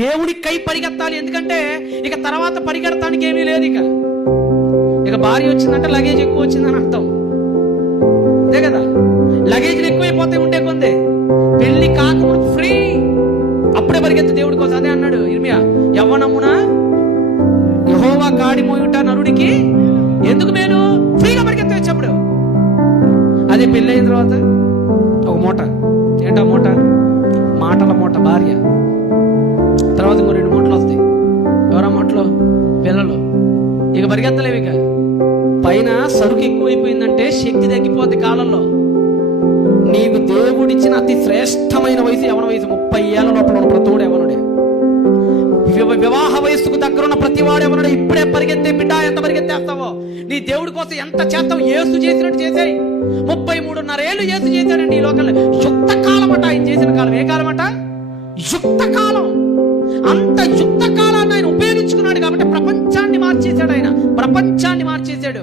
దేవుడికై పరిగెత్తాలి. ఎందుకంటే ఇక తర్వాత పరిగెడతానికి ఏమీ లేదు. ఇక భార్య వచ్చిందంటే లగేజ్ ఎక్కువ వచ్చిందని అర్థం. అదే కదా, లగేజ్లు ఎక్కువైపోతే ఉండే కొందే. పెళ్లి కాకముందు ఫ్రీ, అప్పుడే పరిగెత్తు దేవుడి కోసం. అదే అన్నాడు ఇర్మియా, యవ్వనమున యెహోవా కాడి మోయుట నరుడికి ఎందుకు మేలు, ఫ్రీగా పరిగెత్తవచ్చు అప్పుడు. అదే పెళ్ళి అయిన తర్వాత ఒక మూట, ఏంటా మూట? మాటల మూట భార్య. తర్వాత ఇంకో 2 మూటలు వస్తాయి. ఎవరా మూటలో? పిల్లలు. ఇక పరిగెత్తలేవు. ఇక పైన సరుకు ఎక్కువైపోయిందంటే శక్తి తగ్గిపోద్ది కాలంలో. నీకు దేవుడిచ్చిన అతి శ్రేష్టమైన వయసు యవ్వన వయసు. 30 ఏళ్ల లోపల ఉన్న ప్రతోడు యవ్వనుడే. వివాహ వయస్సుకు దగ్గరున్న ప్రతివాడు యవ్వనుడే. ఇప్పుడే పరిగెత్తే బిడ్డ, ఎంత పరిగెత్తేస్తావో. నీ దేవుడి కోసం ఎంత చేస్తావు. యేసు చేసినట్టు చేసేయి. 33.5 ఏళ్ళు యేసు చేశాడండి ఈ లోకంలో. యుక్త కాలం అట ఆయన చేసిన కాలం. ఏ కాలం అట? యుక్త కాలం. అంత యుక్త కాలాన్ని ఆయన ఉపయోగించుకున్నాడు కాబట్టి ప్రపంచాన్ని మార్చేశాడు. ఆయన ప్రపంచాన్ని మార్చేశాడు.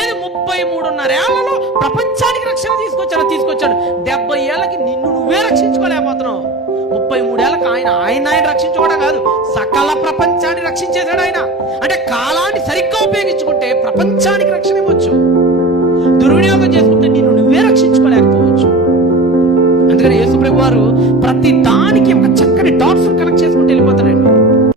ఏది 33.5 ఏళ్లలో ప్రపంచానికి రక్షణ తీసుకొచ్చాడు. 70 ఏళ్ళకి నిన్ను నువ్వే రక్షించుకోలేకపోతున్నావు. 33 ఏళ్ళకి ఆయన రక్షించుకోవడం కాదు, సకల ప్రపంచాన్ని రక్షించేశాడు ఆయన. అంటే కాలాన్ని సరిగ్గా ఉపయోగించుకుంటే ప్రపంచానికి రక్షణ ఇవ్వచ్చు.